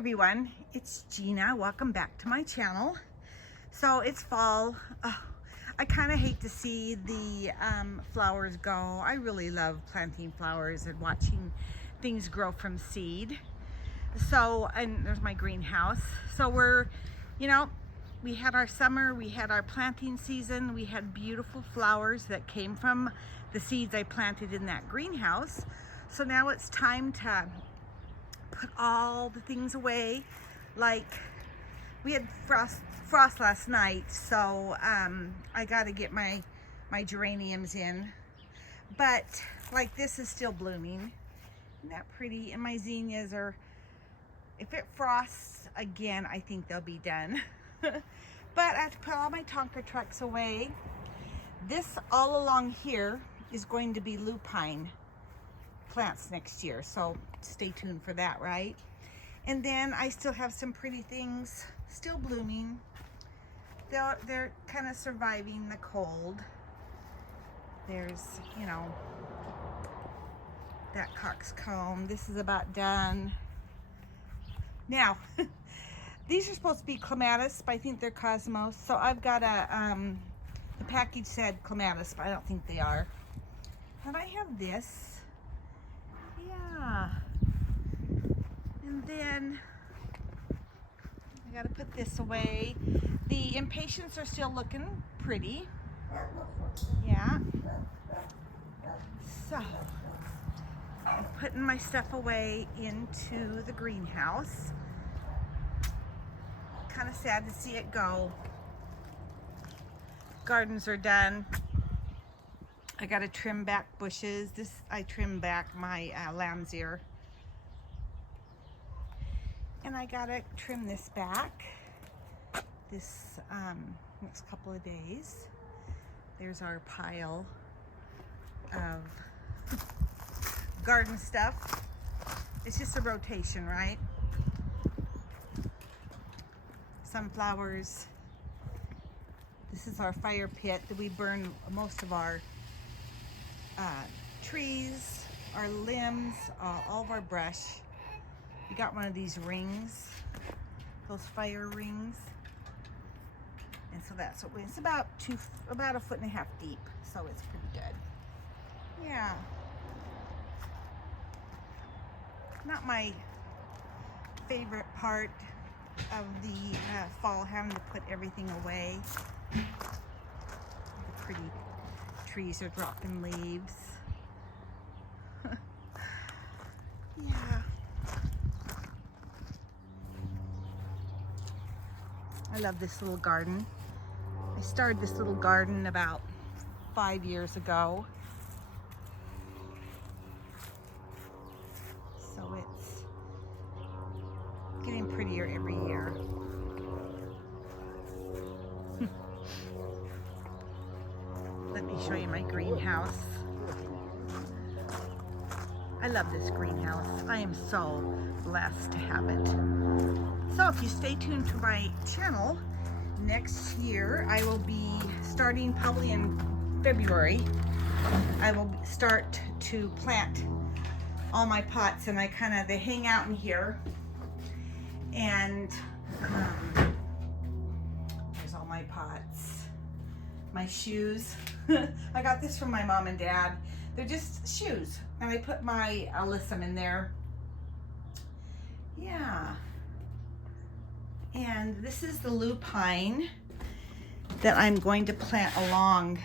everyone, it's Gina. Welcome back to my channel. So it's fall. I kind of hate to see the flowers go. I really love planting flowers and watching things grow from seed. So, and there's my greenhouse. So we had our summer, we had our planting season, we had beautiful flowers that came from the seeds I planted in that greenhouse. So now it's time to put all the things away. Like, we had frost last night, so I got to get my geraniums in. But like, this is still blooming. Isn't that pretty? And my zinnias are, if it frosts again, I think they'll be done. But I have to put all my Tonka trucks away. This all along here is going to be lupine plants next year, so stay tuned for that, right? And then I still have some pretty things still blooming. They're kind of surviving the cold. There's, that coxcomb. This is about done. Now, these are supposed to be clematis, but I think they're cosmos. So I've got the package said clematis, but I don't think they are. And I have this. Yeah. And then I gotta put this away. The impatiens are still looking pretty. Yeah. So I'm putting my stuff away into the greenhouse. Kind of sad to see it go. Gardens are done. I gotta trim back bushes. I trim back my lamb's ear. And I gotta trim this back this next couple of days. There's our pile of garden stuff. It's just a rotation, right? Sunflowers. This is our fire pit that we burn most of our trees, our limbs, all of our brush. We got one of these rings, those fire rings, and so that's what it's about about 1.5 feet deep, so it's pretty good. Yeah, not my favorite part of the fall, having to put everything away. The pretty trees are dropping leaves. Yeah. I love this little garden. I started this little garden about 5 years ago. So it's getting prettier every year. Let me show you my greenhouse. I love this greenhouse. I am so blessed to have it. So if you stay tuned to my channel, next year I will be starting probably in February. I will start to plant all my pots, and they hang out in here. And there's all my pots. My shoes. I got this from my mom and dad. They're just shoes. And I put my alyssum in there. Yeah. And this is the lupine that I'm going to plant along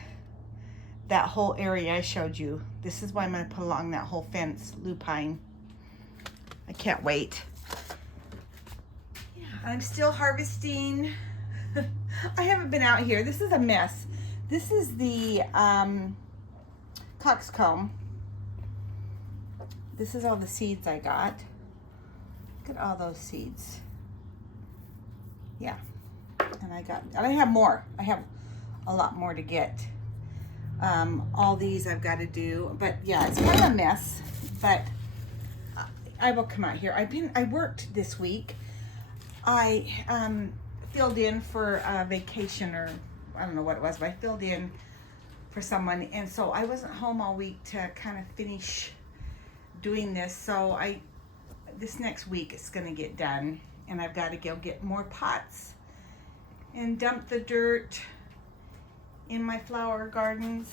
that whole area I showed you. This is why I'm going to put along that whole fence, lupine. I can't wait. Yeah, I'm still harvesting. I haven't been out here. This is a mess. This is the coxcomb. This is all the seeds I got. Look at all those seeds. Yeah. And I have more. I have a lot more to get. All these I've got to do. But yeah, it's kind of a mess. But I will come out here. I worked this week. I filled in for a vacation, or I don't know what it was, but I filled in for someone, and so I wasn't home all week to kind of finish doing this. So I this next week it's gonna get done, and I've got to go get more pots and dump the dirt in my flower gardens.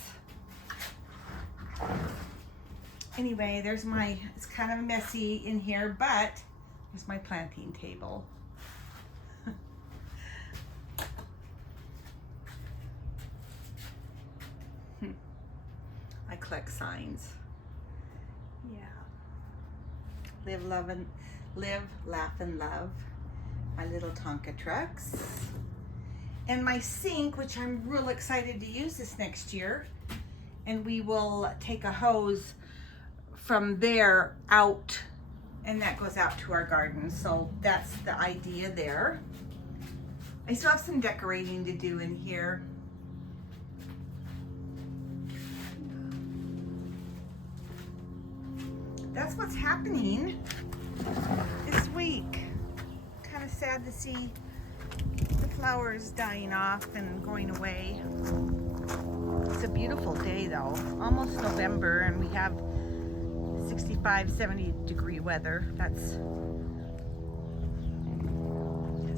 Anyway, there's my, it's kind of messy in here, but there's my planting table. I collect signs. Yeah. Live, love, and live, laugh, and love. My little Tonka trucks. And my sink, which I'm real excited to use this next year. And we will take a hose from there out, and that goes out to our garden. So that's the idea there. I still have some decorating to do in here. That's what's happening this week. Kind of sad to see the flowers dying off and going away. It's a beautiful day though, almost November, and we have 65, 70 degree weather. Let's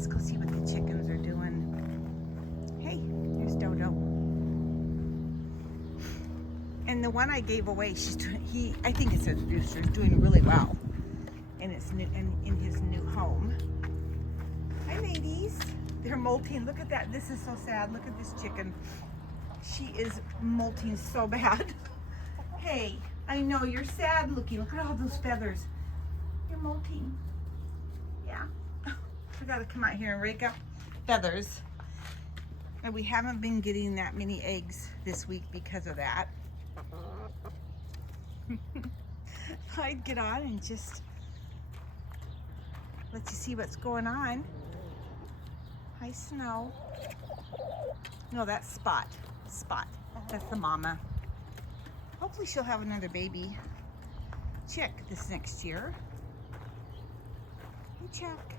go see what the chickens are doing. Hey, there's Dodo. And the one I gave away, she's doing, I think it's a rooster, is doing really well in its new, in his new home. Hi ladies. They're molting. Look at that. This is so sad. Look at this chicken. She is molting so bad. Hey, I know you're sad looking. Look at all those feathers. You're molting. Yeah. I gotta come out here and rake up feathers. And we haven't been getting that many eggs this week because of that. I'd get on and just let you see what's going on. Hi, Snow. No, that's Spot. Spot. That's the mama. Hopefully she'll have another baby chick this next year. Hey, Chuck.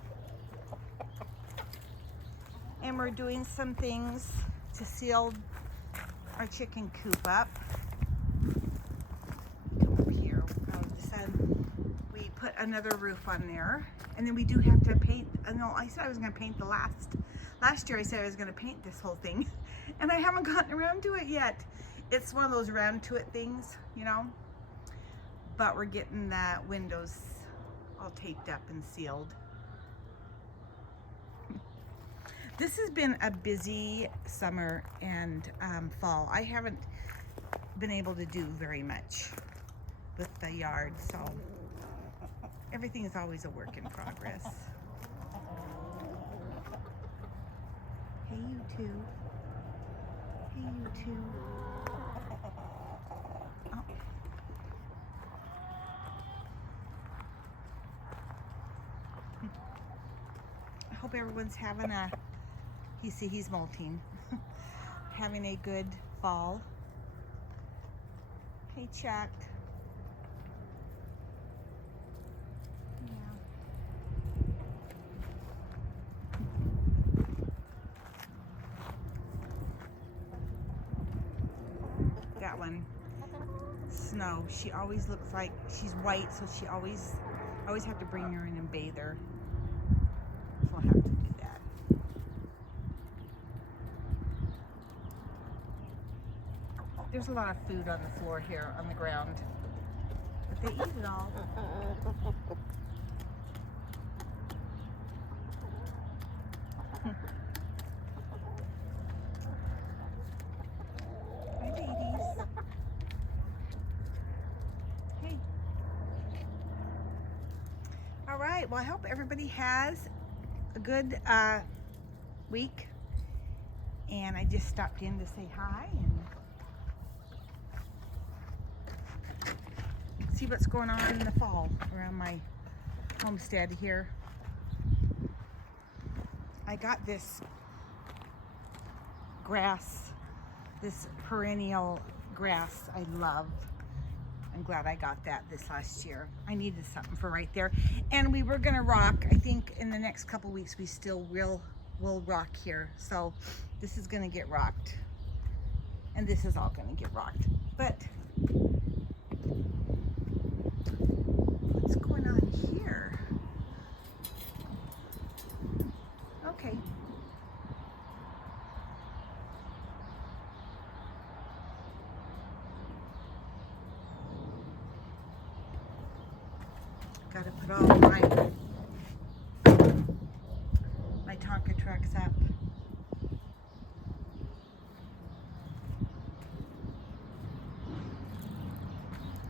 And we're doing some things to seal our chicken coop up. Come up here. We put another roof on there, and then we do have to paint. No, I said I was going to paint the last year. I said I was going to paint this whole thing, and I haven't gotten around to it yet. It's one of those round to it things, you know. But we're getting the windows all taped up and sealed. This has been a busy summer and fall. I haven't been able to do very much with the yard, so everything is always a work in progress. Hey, you two. Hey, you two. Oh. I hope everyone's having a, he's molting, having a good fall. Hey, Chuck. That one, Snow, she always looks like she's white, so she always have to bring her in and bathe her. So I'll have to do that. There's a lot of food on the floor here on the ground, but they eat it all. Hi, ladies. Hey. All right. Well, I hope everybody has a good week. And I just stopped in to say hi and see what's going on in the fall around my homestead here. I got this grass, this perennial grass I love. I'm glad I got that this last year. I needed something for right there. And we were gonna rock, I think in the next couple weeks we still will rock here. So this is gonna get rocked. And this is all gonna get rocked. But what's going on here? all my Tonka trucks up.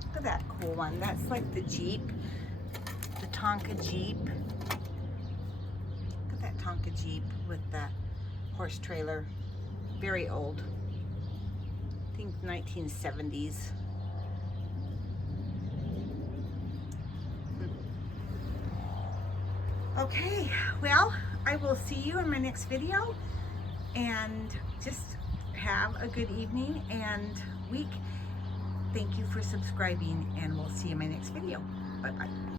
Look at that cool one. That's like the Jeep, the Tonka Jeep. Look at that Tonka Jeep with the horse trailer. Very old. I think 1970s. Okay, well, I will see you in my next video, and just have a good evening and week. Thank you for subscribing, and we'll see you in my next video. Bye-bye.